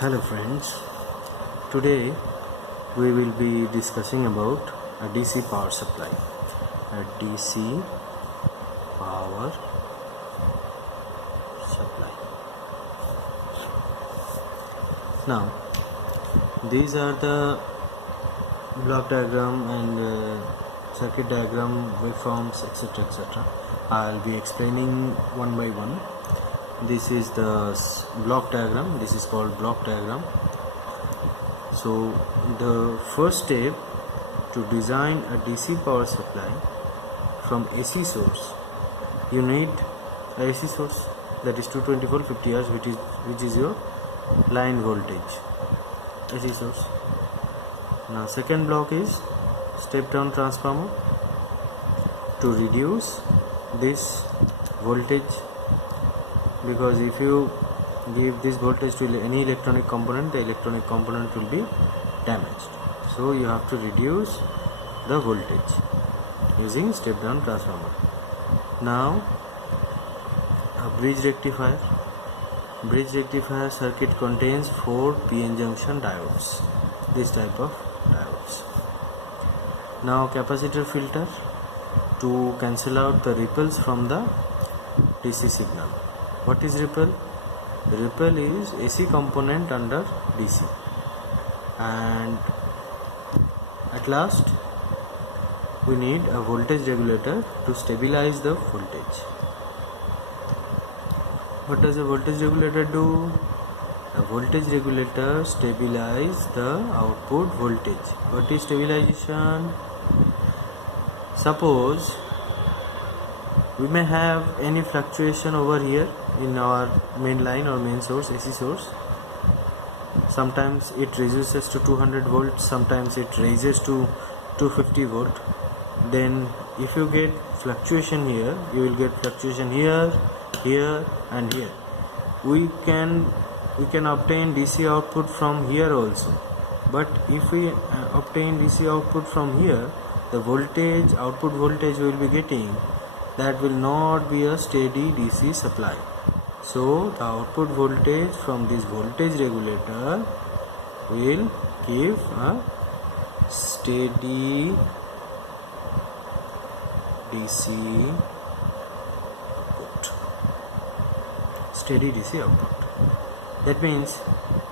Hello friends, today we will be discussing about a DC power supply. A DC power supply. Now, these are the block diagram and circuit diagram, waveforms, etc. etc. I'll be explaining one by one. This is the block diagram. This is called block diagram. So the first step to design a DC power supply from AC source, you need a AC source, that is 220 volt 50 Hz, which is your line voltage AC source. Now second block is step down transformer to reduce this voltage, because if you give this voltage to any electronic component, the electronic component will be damaged. So you have to reduce the voltage using step down transformer. Now a bridge rectifier. Bridge rectifier circuit contains 4 PN junction diodes, this type of diodes. Now capacitor filter to cancel out the ripples from the DC signal. What is ripple? The ripple is AC component under DC. And at last we need a voltage regulator to stabilize the voltage. What does a voltage regulator do? A voltage regulator stabilizes the output voltage. What is stabilization? Suppose we may have any fluctuation over here in our main line or main source, AC source. Sometimes it reduces to 200 volts, sometimes it raises to 250 volt. Then if you get fluctuation here, you will get fluctuation here, here and here. We can obtain DC output from here also, but if we obtain DC output from here, the voltage, output voltage we will be getting, that will not be a steady DC supply. So the output voltage from this voltage regulator will give a steady DC output. Steady DC output. That means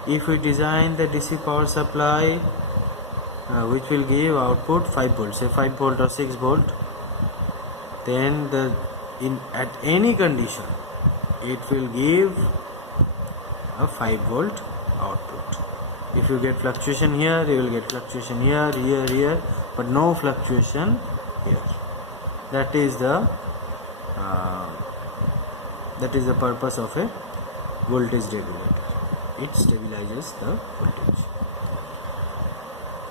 if we design the DC power supply which will give output 5 volts, say 5 volt or 6 volt, then at any condition it will give a 5 volt output. If you get fluctuation here, you will get fluctuation here, here, but no fluctuation here. That is the purpose of a voltage regulator. It stabilizes the voltage.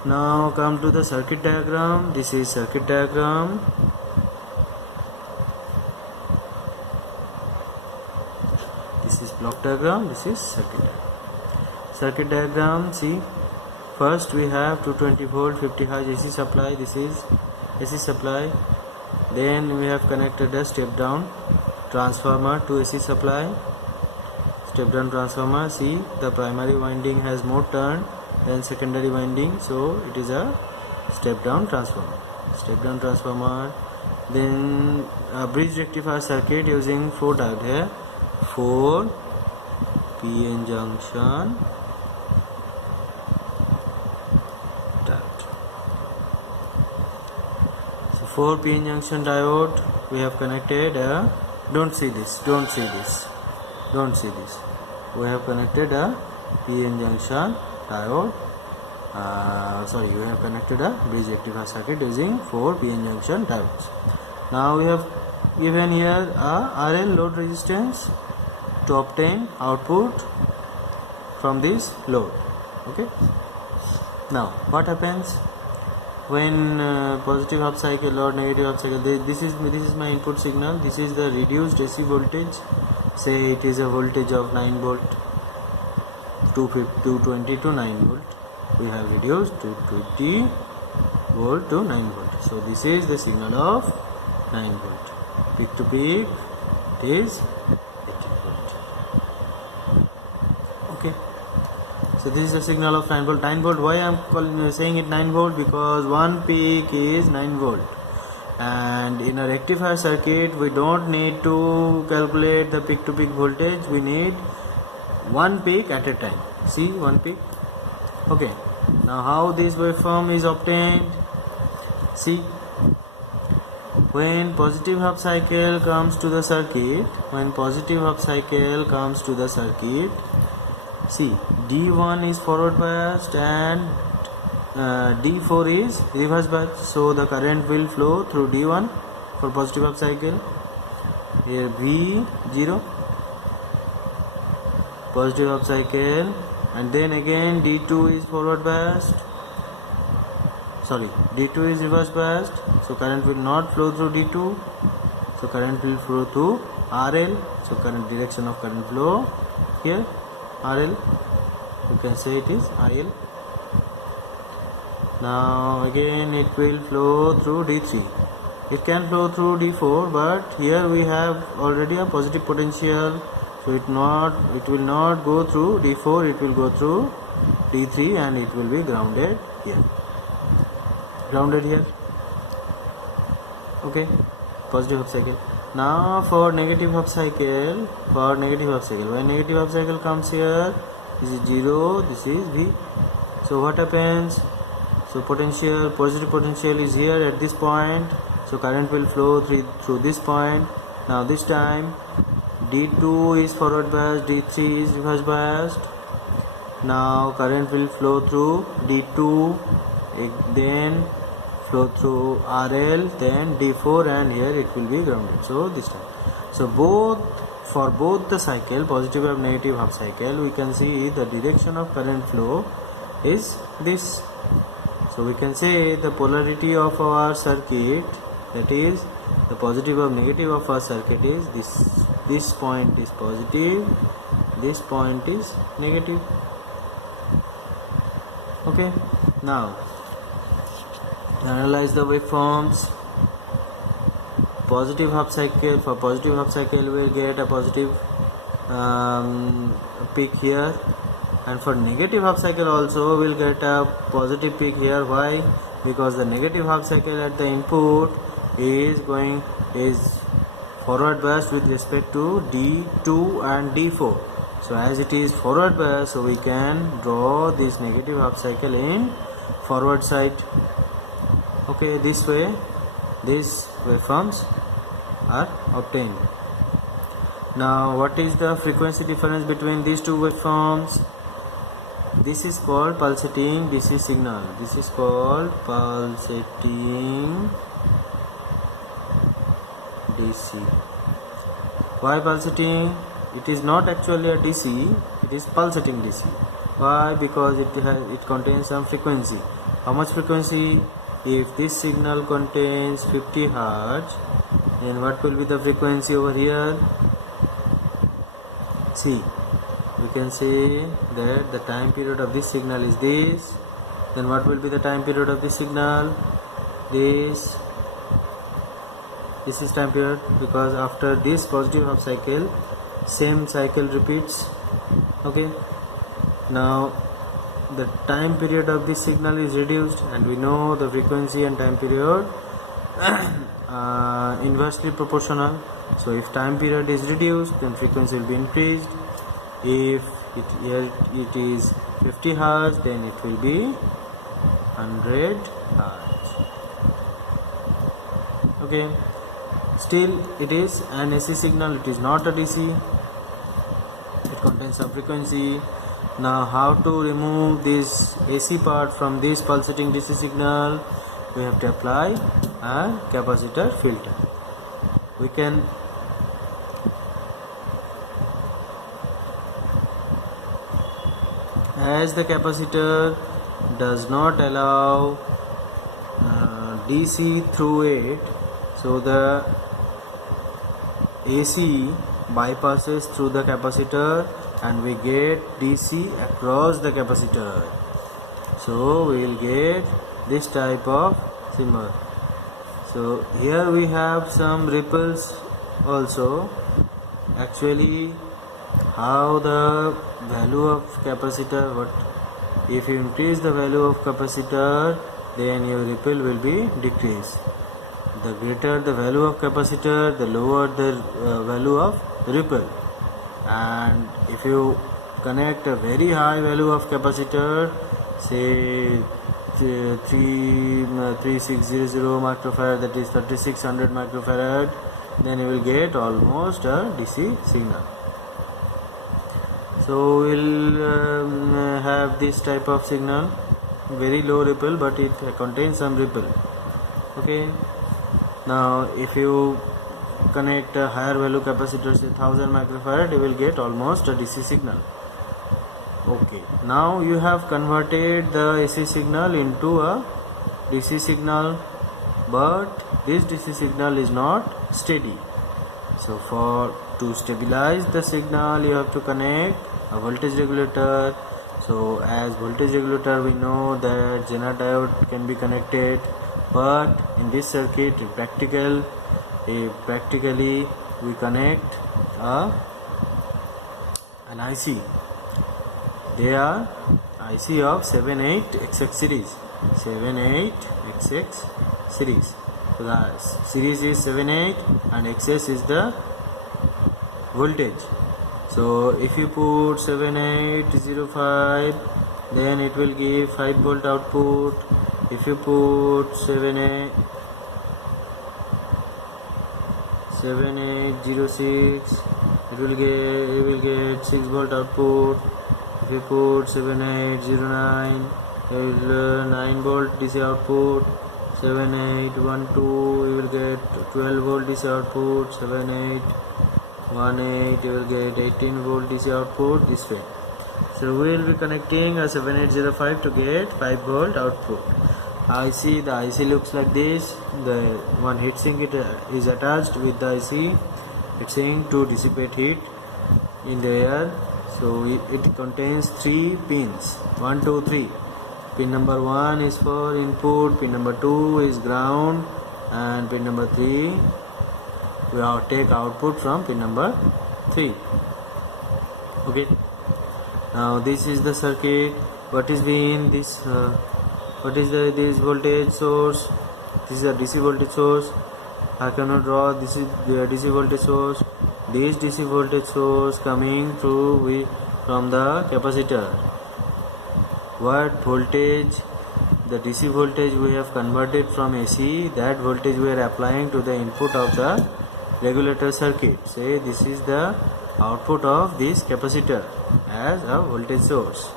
Now come to the circuit diagram. This is circuit diagram. This is block diagram. This is circuit diagram. Circuit diagram. See, first we have 220 volt 50 Hz AC supply. This is AC supply. Then we have connected a step down transformer to AC supply. Step down transformer. See, the primary winding has more turn than secondary winding, so it is a step down transformer. Step down transformer. Then a bridge rectifier circuit using 4 diodes here. 4 PN junction diode. So 4 PN junction diode we have connected a, don't see this. We have connected a PN junction diode. We have connected a bridge rectifier circuit using 4 PN junction diodes. Now we have given here a RL load resistance to obtain output from this load. Okay. Now what happens when positive half cycle or negative half cycle? This is my input signal. This is the reduced AC voltage. Say it is a voltage of 9 volt, 220 to 9 volt. We have reduced to 20 volt to 9 volt. So this is the signal of 9 volt. Peak to peak it is 18 volt. Okay, so this is a signal of 9 volt. 9 volt, why I am saying it 9 volt? Because one peak is 9 volt, and in a rectifier circuit we don't need to calculate the peak to peak voltage. We need one peak at a time. See, one peak. Okay, now how this waveform is obtained? See, when positive half cycle comes to the circuit, see, D1 is forward biased and D4 is reverse biased, so the current will flow through D1 for positive half cycle. Here V0, positive half cycle, and then again D2 is forward biased, D2 is reverse biased, so current will not flow through D2, so current will flow through RL, so current direction of current flow here RL, you can say it is RL. Now again it will flow through D3. It can flow through D4, but here we have already a positive potential, so it will not go through D4, it will go through D3 and it will be grounded here. Okay, positive half cycle. Now for negative half cycle, when negative half cycle comes here, this is 0, this is V. So what happens? So positive potential is here at this point, so current will flow through this point. Now this time D2 is forward biased, D3 is reverse biased. Now current will flow through D2, then flow through RL, then D4, and here it will be grounded. So this time, so for both the cycle, positive and negative half cycle, we can see the direction of current flow is this. So we can say the polarity of our circuit, that is the positive or negative of our circuit, is this point is positive, this point is negative. Okay, now analyze the waveforms. Positive half cycle, for positive half cycle we will get a positive peak here, and for negative half cycle also we will get a positive peak here. Why? Because the negative half cycle at the input is forward biased with respect to D2 and D4. So as it is forward bias, so we can draw this negative half cycle in forward side. Okay, this way these waveforms are obtained. Now what is the frequency difference between these two waveforms? This is called pulsating DC signal. This is called pulsating DC. Why pulsating? It is not actually a DC, it is pulsating DC. Why? Because it contains some frequency. How much frequency? If this signal contains 50 Hz, then what will be the frequency over here? See, we can say that the time period of this signal is this. Then what will be the time period of this signal? This is time period, because after this positive half cycle, same cycle repeats. Okay, now the time period of this signal is reduced, and we know the frequency and time period inversely proportional. So if time period is reduced, then frequency will be increased. If it is 50 Hz, then it will be 100 Hz. Okay, still it is an AC signal, it is not a DC. It contains some frequency. Now how to remove this AC part from this pulsating DC signal? We have to apply a capacitor filter. We can as the capacitor does not allow DC through it, so the AC bypasses through the capacitor and we get DC across the capacitor. So we will get this type of symbol. So here we have some ripples also. actually how the value of capacitor, if you increase the value of capacitor, then your ripple will be decreased. The greater the value of capacitor, the lower the value of ripple. And if you connect a very high value of capacitor, say 3600 microfarad, that is 3600 microfarad, then you will get almost a DC signal. So we'll have this type of signal, very low ripple, but it contains some ripple. Okay. Now if you connect a higher value capacitor, say 1000 microfarad, you will get almost a DC signal. Okay, now you have converted the AC signal into a DC signal, but this DC signal is not steady. So to stabilize the signal, you have to connect a voltage regulator. So as voltage regulator, we know that Zener diode can be connected, but in this circuit, practically we connect an IC. They are IC of 78XX series. 78XX series. So the series is 78 and XS is the voltage. So if you put 7805, then it will give 5 volt output. If you put 7806, you will get 6 volt output. If you put 7809, you will 9 volt DC output. 7812, you will get 12 volt DC output. 7818, you will get 18 volt DC output, this way. So we will be connecting a 7805 to get 5 volt output. The IC looks like this. The one heatsink is attached with the IC heatsink to dissipate heat in the air. So it contains 3 pins, 1, 2, 3. Pin number 1 is for input, pin number 2 is ground, and pin number 3 we take output from pin number 3. Okay. Now this is the circuit. What is being this? What is this voltage source? This is a DC voltage source. I cannot draw. This is the DC voltage source. This DC voltage source coming through from the capacitor. What voltage? The DC voltage we have converted from AC. That voltage we are applying to the input of the regulator circuit. Say this is the output of this capacitor as a voltage source,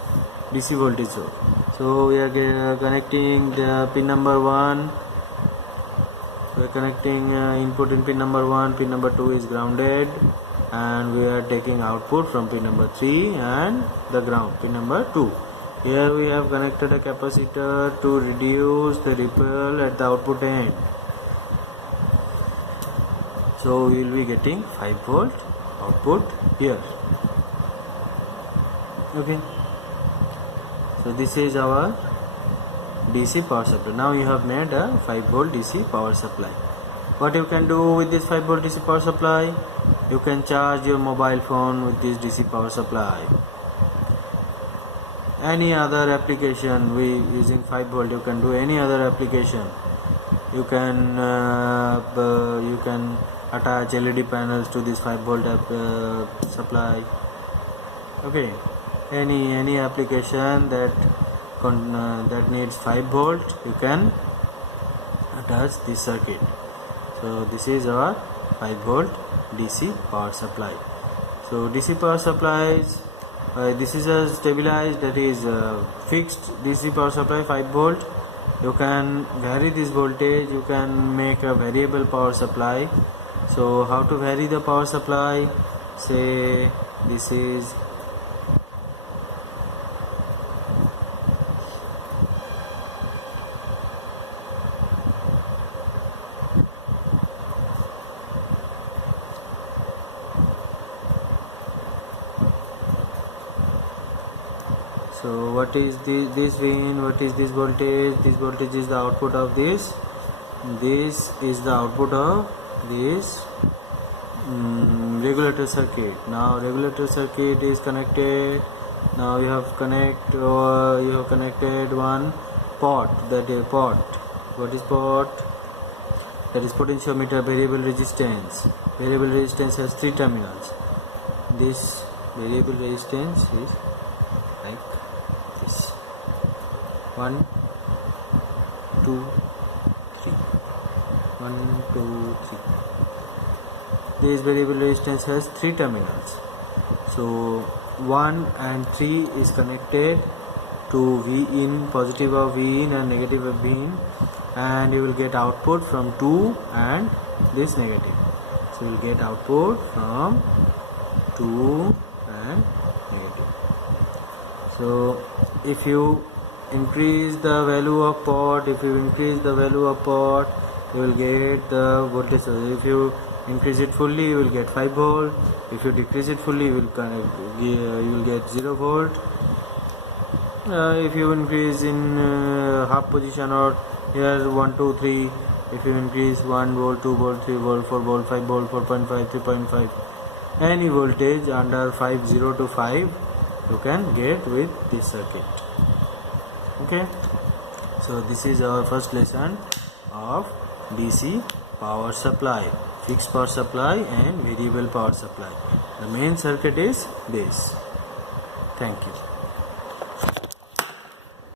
DC voltage source. So we are connecting the pin number 1. We are connecting input in pin number 1. Pin number 2 is grounded, and we are taking output from pin number 3 and the ground, pin number 2. Here we have connected a capacitor to reduce the ripple at the output end. So we will be getting 5 volt output here. Okay. So this is our DC power supply. Now you have made a 5 volt DC power supply. What you can do with this 5 volt DC power supply? You can charge your mobile phone with this DC power supply. Any other application using 5 volt, you can do any other application. You can attach LED panels to this 5 volt supply. Okay, any application that needs 5 volt, you can attach this circuit. So this is our 5 volt DC power supply. So DC power supplies, this is a stabilized, that is fixed DC power supply 5 volt. You can vary this voltage, you can make a variable power supply. So how to vary the power supply? Say this is so what is this VIN? What is this voltage? This voltage is the output of this is the output of this regulator circuit. Now regulator circuit is connected. Now you have connected one pot. That is pot. What is pot? That is potentiometer variable resistance. Variable resistance has 3 terminals. This variable resistance is like this. 1, 2, 3. 1, 2, 3. This variable resistance has 3 terminals. So 1 and 3 is connected to V in, positive of V in and negative of V in, and you will get output from 2 and this negative. So you will get output from 2 and negative. So if you increase the value of pot, you will get the voltage. So if you increase it fully, you will get 5 volt. If you decrease it fully, you will get 0 volt. If you increase in half position, or here 1, 2, 3, if you increase 1 volt, 2 volt, 3 volt, 4 volt, 5 volt, 4.5, 3.5, any voltage under 5, 0 to 5, you can get with this circuit. Okay, so this is our first lesson of DC power supply, fixed power supply and variable power supply. The main circuit is this. Thank you.